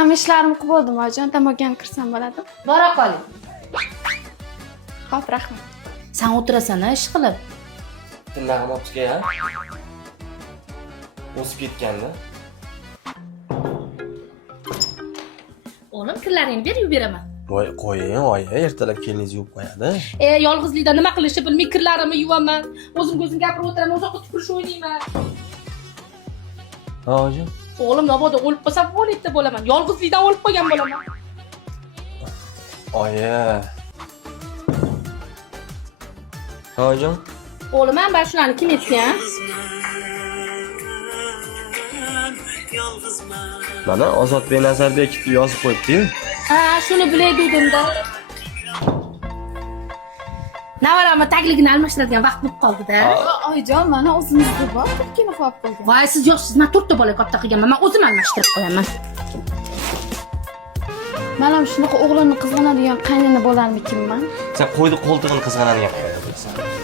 Hamma ishlarimni qilib bo'ldim, oyijon. Dam kirsam bo'ladimi? Bora qoling. Xo'p, rahmat. Sen o'tirasan, ish qilib. Tillag'im optiga ha? O'sib ketganda. O'g'lim, kirlaringni ber, yuvib beraman. Voy, qo'ying, oyi, ertalab keliningiz yuvib qo'yadi. Yolg'izlikda nima qilishni bilmay kirlarimni yuvaman. O'zim gapirib o'tiraman, uzoqqa tupurish o'ynayman. Ha, oyijon. O'g'lim, mabodo o'lib qolsam, o'likda bo'laman. Yolg'izlikdan o'lib qolgan bo'laman. Oyi. Ha, oyijon. O'g'lim, men mana shularni kim etgan? Mana Ozodbek Nazarbekov yozib qo'yibdi-yu. Ha, shuni bilay dedim-da. Navaramni tagligini almashtiradigan vaqt bo'lib qoldi-da. Oyijon, mana o'zimizda bor, ikkini qolib qo'ygan. Voy, siz yo'qsiz, men 4 ta bola katta qilganman. Men o'zim almashtirib qo'yaman. Men ham shunaqa o'g'limni qizg'anadigan qaynona bo'larmikinman? Sen qo'ydi qo'ltig'ini qizg'anadigan qo'yadi.